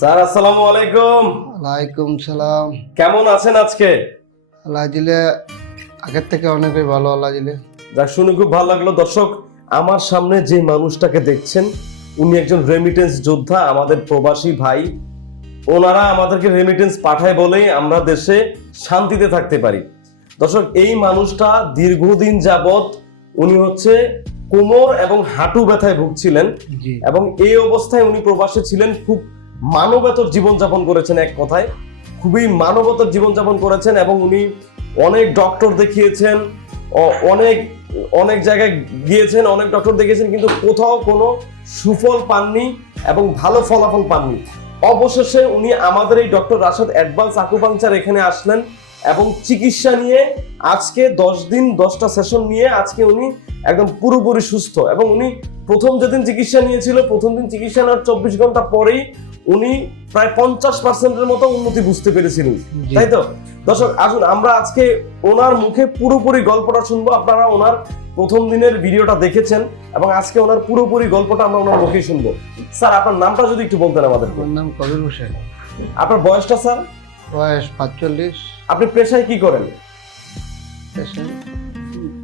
Sir আসসালামু আলাইকুম। ওয়ালাইকুম সালাম। কেমন আছেন আজকে? আল্লাহ দিলে আগের থেকে অনেকই ভালো। আল্লাহ দিলে যাক, শুনে খুব ভালো লাগলো। দর্শক, আমার সামনে যে মানুষটাকে দেখছেন উনি একজন রেমিটেন্স যোদ্ধা, আমাদের প্রবাসী ভাই। ওনারা আমাদেরকে রেমিটেন্স পাঠায় বলেই আমরা দেশে শান্তিতে থাকতে পারি। দর্শক, এই মানুষটা দীর্ঘদিন যাবত উনি হচ্ছে কোমর এবং হাঁটু ব্যথায় ভুগছিলেন জি এবং এই অবস্থায় উনি প্রবাসে ছিলেন। খুব মানবতর জীবনযাপন করেছেন, এক কথায় খুবই মানবতর জীবনযাপন করেছেন এবং উনি অনেক ডক্টর দেখিয়েছেন, অনেক অনেক জায়গায় গিয়েছেন, অনেক ডক্টর দেখিয়েছেন, কিন্তু কোথাও কোনো সুফল পাননি এবং ভালো ফলাফল পাননি। অবশেষে উনি আমাদের এই ডক্টর রাশেদ অ্যাডভান্স আকুপাংচার এখানে আসলেন এবং চিকিৎসা নিয়ে আজকে 10 দিন 10টা সেশন নিয়ে আজকে উনি একদম পুরোপুরি সুস্থ। এবং উনি প্রথম যেদিন চিকিৎসা নিয়েছিল, প্রথম দিন চিকিৎসা নেওয়ার 24 ঘন্টা পরেই উনি প্রায় 50%-এর মতো উন্নতি বুঝতে পেরেছিলেন, তাই তো? দর্শক, আসুন আমরা আজকে ওনার মুখে পুরোপুরি গল্পটা শুনবো। আপনারা ওনার প্রথম দিনের ভিডিওটা দেখেছেন এবং আজকে ওনার পুরোপুরি গল্পটা আমরা ওনার মুখেই শুনবো। স্যার, আপনার নামটা যদি একটু বলতেন আমাদের। আমার নাম কবির হোসেন। আপনার বয়সটা স্যার? বয়স 45। আপনি পেশায় কি করেন?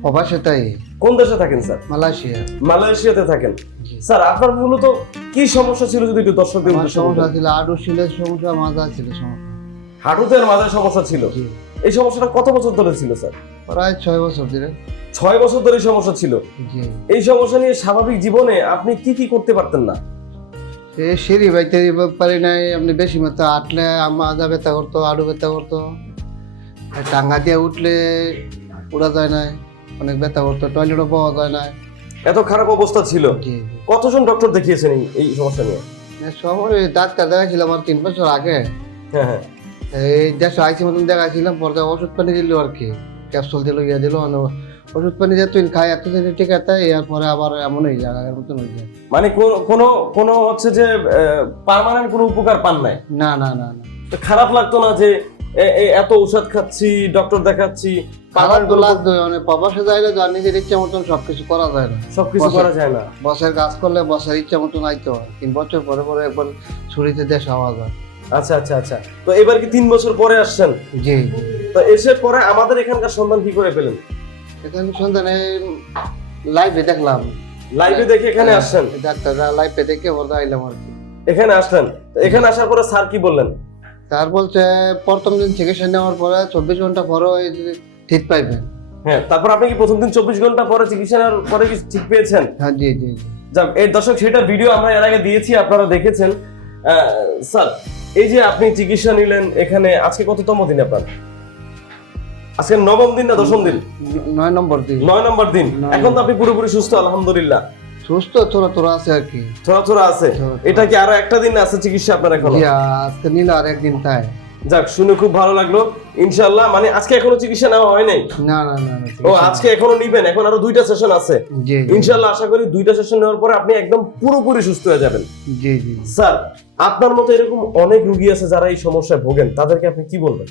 প্রবাসে তাই। কোন দেশে থাকেন স্যার? মালয়েশিয়া। মালয়েশিয়াতে থাকেন। জি। স্যার, আপনার মূলত কি সমস্যা ছিল যদি একটু দর্শকদের আমার উদ্দেশ্যে সমস্যা বলতেন? ছিল আডু শিলের সমস্যা, মাজা ছিল সমস্যা। হাঁটুতে আর মাঝে সমস্যা ছিল। জি এই সমস্যাটা কত বছর ধরে ছিল স্যার? প্রায় 6 বছর ধরে। 6 বছর ধরে এই সমস্যা ছিল। জি এই সমস্যা নিয়ে স্বাভাবিক জীবনে আপনি কি কি করতে পারতেন না? এই সিঁড়ি বাইতে পারি নাই। আপনি বেশি মতো আটলে মাজা ব্যথা করতো, আডু ব্যথা করতো। আর টাঙ্গা দিয়ে উঠলে উড়া যায় না, অনেক ব্যথা করতো। টয়লেটও পাওয়া যায় না। এত খারাপ অবস্থা ছিল। জি কতজন ডক্টর দেখিয়েছেন এই সমস্যা নিয়ে? সময় ডাক্তার দেখাইছিলাম আর 3 বছর আগে। হ্যাঁ হ্যাঁ। এই 150 মতন দেখাইছিলাম। পরে ওষুধ পানি দিল আর কি, ক্যাপসুল দিল, ইয়ে দিল। ওষুধ পানি দিয়ে তুই খাই এতদিন ঠিক আছে, এরপরে আবার এমন হয়ে যায়, আগের মতন হয়ে যায়। মানে কোনো হচ্ছে যে পার্মানেন্ট কোনো উপকার পান নাই? না না না না। তো খারাপ লাগতো না যে এত ঔষধ খাচ্ছি, ডক্টর দেখাচ্ছি, খারাপ তো লাগতো। মানে প্রবাসে যাইলে তো আর নিজের ইচ্ছা মতন সবকিছু করা যায় না। সবকিছু করা যায় না। বসের কাজ করলে বসের ইচ্ছা মতন আইতে হয়। 3 বছর পরে পরে একবার ছুরিতে দেশ হওয়া যায়। আচ্ছা আচ্ছা আচ্ছা। তো এবার কি 3 বছর পরে আসছেন? জি জি। তো এসে পরে আমাদের এখানকার সন্ধান কি করে পেলেন? এখানে সন্ধানে লাইভে দেখলাম। লাইভে দেখে এখানে আসছেন? ডাক্তাররা লাইভে দেখে বলতে আইলাম আর কি। এখানে আসলেন। তো এখানে আসার পরে স্যার কি বললেন? তার বলছে প্রথম দিন চিকিৎসা নেওয়ার পরে 24 ঘন্টা পরে ঠিক পাইবেন। হ্যাঁ, তারপর আপনি কি প্রথম দিন 24 ঘন্টা পরে চিকিৎসা নেওয়ার পরে কি ঠিক পেয়েছেন? হ্যাঁ জি জি জি। যাক, এই দর্শক, সেটা ভিডিও আমরা এর আগে দিয়েছি, আপনারা দেখেছেন। স্যার, এই যে আপনি চিকিৎসা নিলেন এখানে, আজকে কততম দিন আপনার? আজকে 9ম দিন না 10ম দিন? 9 নম্বর দিন। 9 নম্বর দিন। এখন তো আপনি পুরোপুরি সুস্থ আলহামদুলিল্লাহ। সুস্থ থোড়া থোড়া আছে আর কি। থোড়া থোড়া আছে। থোড়া। এটা কি আরো একটা দিন আছে চিকিৎসা আপনার এখন? জি, আজকে নিলে আর একদিন তাই। যাক, শুনে খুব ভালো লাগলো। ইনশাআল্লাহ, মানে আজকে এখনো চিকিৎসা নেওয়া হয় নাই? না না না না। ও, আজকে এখনো নিবেন? এখন আরো 2টা সেশন আছে। জি ইনশাআল্লাহ আশা করি 2টা সেশন নেওয়ার পরে আপনি একদম পুরোপুরি সুস্থ হয়ে যাবেন। জি জি। স্যার, আপনার মতো এরকম অনেক রোগী আছে যারা এই সমস্যায় ভোগেন, তাদেরকে আপনি কি বলবেন?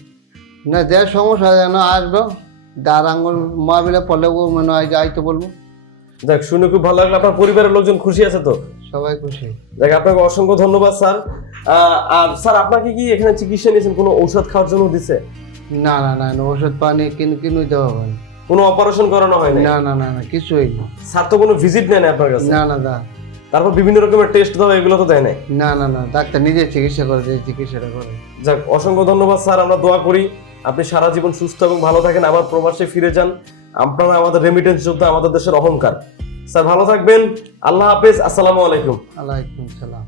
না, যে সমস্যা যেন আসবো, যার আঙ্গুল মহাবিলে পড়লে ও মনে হয় যে আইতে বলবো। যাক, শুনে খুব ভালো লাগলো। আপনার পরিবারের লোকজন খুশি আছে তো? সবাই খুশি। যাক, আপনাকে অসংখ্য ধন্যবাদ স্যার। আর স্যার, আপনাকে কি এখানে চিকিৎসা নিয়েছেন, কোনো ঔষধ খাওয়ার জন্য দিছে? না না না না, ওষুধ পানি কিনে দেওয়া হয় না। কোনো অপারেশন করানো হয় না? না না না না, কিছুই না। স্যার তো কোনো ভিজিট নেয় না আপনার কাছে? না না না। তারপর বিভিন্ন রকমের টেস্ট দাও, এগুলো তো দেয় নাই? না না না, ডাক্তার নিজে চিকিৎসা করে, যে চিকিৎসাটা করে। যাক, অসংখ্য ধন্যবাদ স্যার। আমরা দোয়া করি আপনি সারা জীবন সুস্থ এবং ভালো থাকেন, আবার প্রবাসে ফিরে যান। আপনারা আমাদের রেমিটেন্স যোদ্ধা, আমাদের দেশের অহংকার। স্যার ভালো থাকবেন। আল্লাহ হাফেজ। আসসালামু আলাইকুম। আলাইকুম সালাম।